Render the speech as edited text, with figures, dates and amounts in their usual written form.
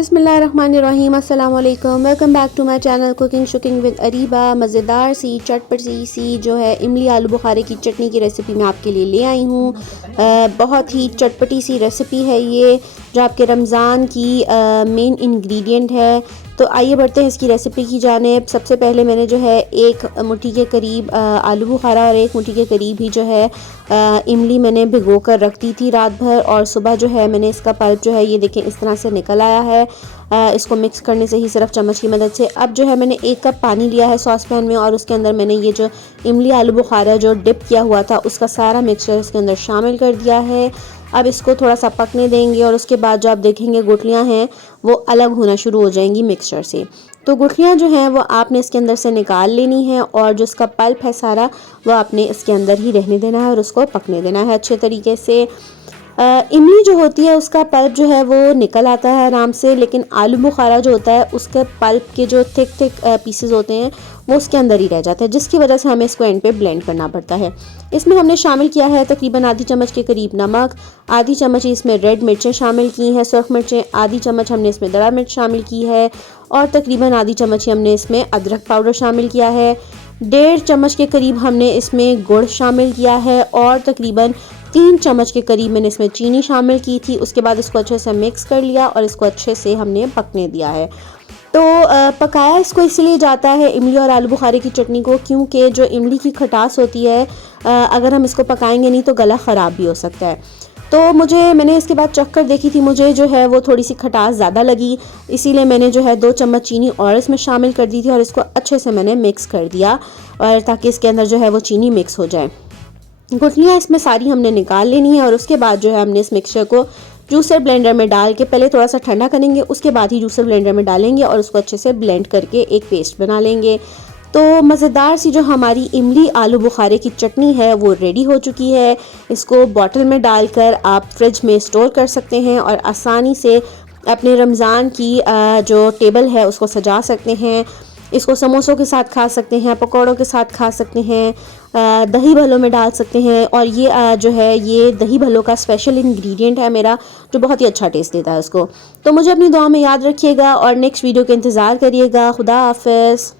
बिस्मिल्लाहिर्रहमानिर्रहीम, अस्सलाम वालेकुम। Welcome back to my channel cooking shooking with Ariba. मज़ेदार सी चटपटी सी जो है इमली आलू बुखारे की चटनी की रेसिपी मैं आपके लिए ले आई हूँ। बहुत ही चटपटी सी रेसिपी है ये, जो आपके रमज़ान की मेन इंग्रेडिएंट है। तो आइए बढ़ते हैं इसकी रेसिपी की जानिब। सबसे पहले मैंने जो है एक मुट्ठी के करीब आलू बुखारा और एक मुट्ठी के करीब ही जो है इमली मैंने भिगो कर रख दी थी रात भर, और सुबह जो है मैंने इसका पल्प जो है ये देखें इस तरह से निकल आया है। इसको मिक्स करने से ही सिर्फ चम्मच की मदद से। अब जो है मैंने 1 कप पानी लिया है सॉस पैन में, और उसके अंदर मैंने ये जो इमली आलू बुखारा जो डिप किया हुआ था उसका सारा मिक्सचर इसके अंदर शामिल कर दिया है। अब इसको थोड़ा सा पकने देंगे, और उसके बाद जो आप देखेंगे गुठलियाँ हैं वो अलग होना शुरू हो जाएंगी मिक्सचर से। तो गुठलियाँ जो हैं वो आपने इसके अंदर से निकाल लेनी है, और जो इसका पल्प है सारा वो आपने इसके अंदर ही रहने देना है और उसको पकने देना है अच्छे तरीके से। इमली जो होती है उसका पल्प जो है वो निकल आता है आराम से, लेकिन आलू बुखारा जो होता है उसके पल्प के जो थिक पीसेस होते हैं वो उसके अंदर ही रह जाते हैं, जिसकी वजह से हमें इसको एंड पे ब्लेंड करना पड़ता है। इसमें हमने शामिल किया है तकरीबन आधी चम्मच के करीब नमक, आधी चम्मच इसमें रेड मिर्चें शामिल की हैं, सुरख मिर्चें, आधी चम्मच हमने इसमें दरा मिर्च शामिल की है, और तकरीबन आधी चम्मच ही हमने इसमें अदरक पाउडर शामिल किया है। 1.5 चम्मच के करीब हमने इसमें गुड़ शामिल किया है, और तकरीबन 3 चम्मच के करीब मैंने इसमें चीनी शामिल की थी। उसके बाद इसको अच्छे से मिक्स कर लिया और इसको अच्छे से हमने पकने दिया है। तो पकाया इसको इसलिए जाता है इमली और आलू बुखारे की चटनी को, क्योंकि जो इमली की खटास होती है अगर हम इसको पकाएंगे नहीं तो गला ख़राब भी हो सकता है। तो मैंने इसके बाद चख कर देखी थी, मुझे जो है वो थोड़ी सी खटास ज़्यादा लगी, इसीलिए मैंने जो है 2 चम्मच चीनी और इसमें शामिल कर दी थी, और इसको अच्छे से मैंने मिक्स कर दिया, और ताकि इसके अंदर जो है वो चीनी मिक्स हो जाए। गुठलियाँ इसमें सारी हमने निकाल लेनी है, और उसके बाद जो है हमने इस मिक्सचर को जूसर ब्लेंडर में डाल के पहले थोड़ा सा ठंडा करेंगे, उसके बाद ही जूसर ब्लेंडर में डालेंगे और उसको अच्छे से ब्लेंड करके एक पेस्ट बना लेंगे। तो मज़ेदार सी जो हमारी इमली आलू बुखारे की चटनी है वो रेडी हो चुकी है। इसको बॉटल में डालकर आप फ्रिज में स्टोर कर सकते हैं, और आसानी से अपने रमज़ान की जो टेबल है उसको सजा सकते हैं। इसको समोसों के साथ खा सकते हैं, पकौड़ों के साथ खा सकते हैं, दही भल्लों में डाल सकते हैं, और ये जो है ये दही भल्लों का स्पेशल इंग्रेडिएंट है मेरा, जो बहुत ही अच्छा टेस्ट देता है उसको। तो मुझे अपनी दुआ में याद रखिएगा और नेक्स्ट वीडियो का इंतज़ार करिएगा। खुदा हाफ़िज़।